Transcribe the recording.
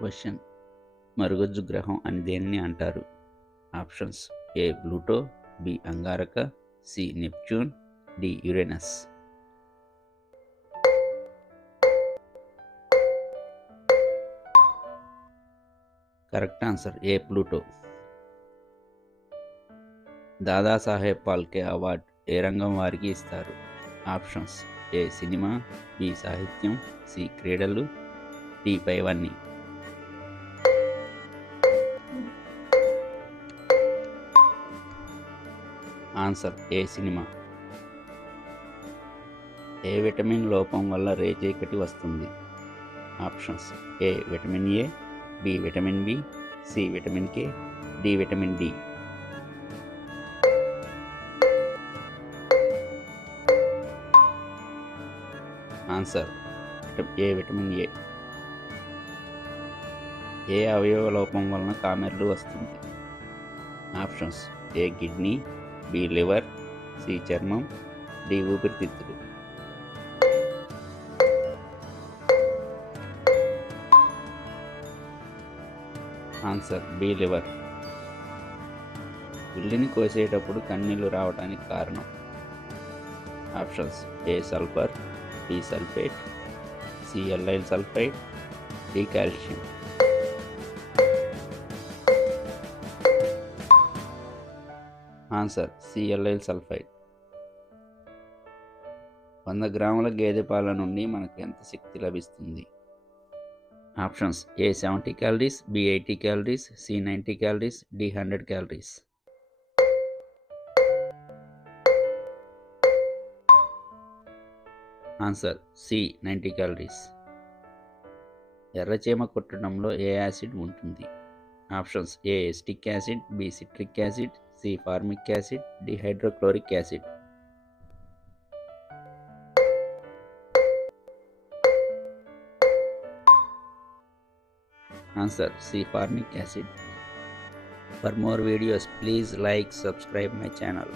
Question: మరుగుజ్జు గ్రహం అని దేనిని అంటారు? ఆప్షన్స్: ఏ ప్లూటో, బి అంగారక, C Neptune, D Uranus. Correct answer A Pluto. Dadasaheb Phalke award ఏ రంగం వారికి ఇస్తారు? ఆప్షన్స్: ఏ సినిమా, బి సాహిత్యం, సి క్రీడలు, డి పైవన్నీ. Answer A cinema. ఏ విటమిన్ లోపం వల్ల రేచీకటి వస్తుంది? Options: A vitamin A, B vitamin B, C vitamin K, D vitamin D. Answer A vitamin A. ఏ అవయవ లోపం వలన కామెర్లు వస్తుంది? Options: A kidney, B liver, C చర్మం, డి ఊపిరితిత్తులు. Answer B liver. ఉల్లిని కోసేటప్పుడు కన్నీళ్లు రావడానికి కారణం? Options: A sulphur, B sulphate, C allyl sulphide, D calcium. Answer C allyl sulphide. 100 గ్రాముల గేదె పాల నుండి మనకు ఎంత శక్తి లభిస్తుంది? Options: A 70 calories, B 80 calories, C 90 calories, D 100 calories. Answer C 90 calories. ఎర్రచీమ కుట్టడంలో ఏ యాసిడ్ ఉంటుంది? Options: A acetic acid, B citric acid, C formic acid, D hydrochloric acid. Answer C formic acid. For more videos, please like, subscribe my channel.